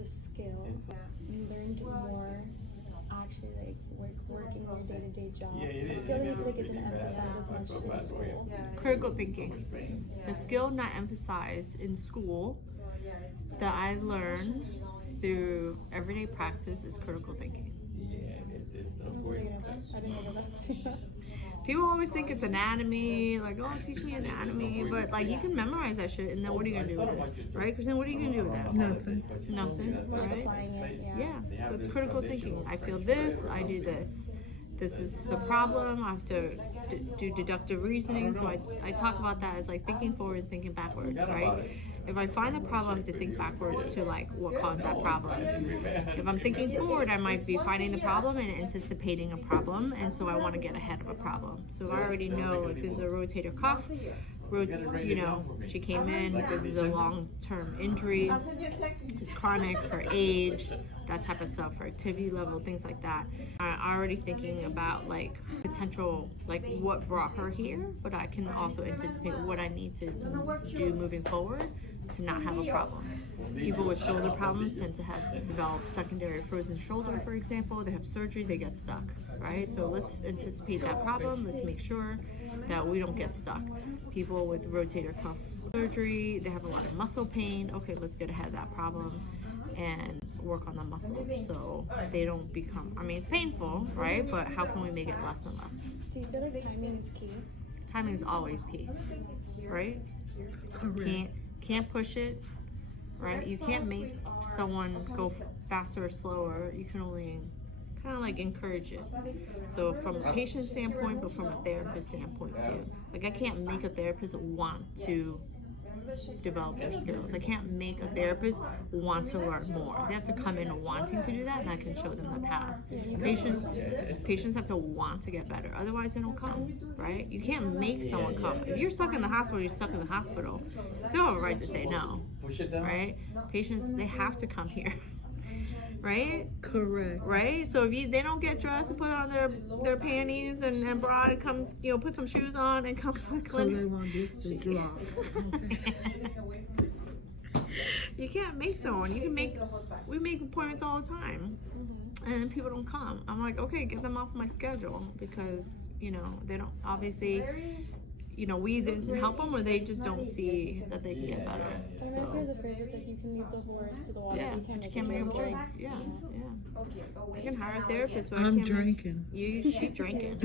a skill. You learned more actually like working your day-to-day job. A skill that you feel like isn't emphasized as much in school. Critical thinking. The skill not emphasized in school that I learned through everyday practice is critical thinking. I didn't know that. People always think it's anatomy, like, oh, teach me anatomy, but like you can memorize that shit, and then what are you gonna do with it, right? Because then what are you gonna do with that? Nothing, Like right? applying it, Yeah. So it's critical thinking. I feel this, I do this. This is the problem. I have to do deductive reasoning. So I talk about that as like thinking forward, thinking backwards, right? If I find the problem, I have to think backwards to like what caused that problem. If I'm thinking forward, I might be finding the problem and anticipating a problem, and so I want to get ahead of a problem. So I already know like this is a rotator cuff. You know, she came in, this is a long-term injury, it's chronic, her age, that type of stuff, her activity level, things like that. I'm already thinking about like potential, like what brought her here, but I can also anticipate what I need to do moving forward to not have a problem. People with shoulder problems tend to have developed secondary frozen shoulder, for example. They have surgery, they get stuck, right? So let's anticipate that problem. Let's make sure that we don't get stuck. People with rotator cuff surgery, they have a lot of muscle pain. Okay, let's get ahead of that problem and work on the muscles so they don't become, I mean, it's painful, right? But how can we make it less and less? Do you feel like timing is key? Timing is always key, right? Can't push it, right? You can't make someone go faster or slower. You can only kind of like encourage it. So from a patient standpoint, but from a therapist standpoint too. Like I can't make a therapist want to develop their skills. I can't make a therapist want to learn more. They have to come in wanting to do that, and I can show them the path. Patients have to want to get better. Otherwise, they don't come, right? You can't make someone come. If you're stuck in the hospital, you're stuck in the hospital. You still have a right to say no, right? Patients, they have to come here. Right? Correct. Right? So if they don't get dressed and put on their panties and bra and come, put some shoes on and come to the clinic. They want this to drop. You can't make someone. We make appointments all the time. And people don't come. I'm like, okay, get them off my schedule because, they don't, obviously, we either help them or they just don't see that they can get better. So that's the phrase, it's like you can lead the horse to the water, yeah, but you can't make them drink. Yeah. I can hire a therapist, but I I'm can't drinking. She drinking.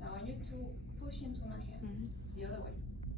Now I need to push into my hand the other way.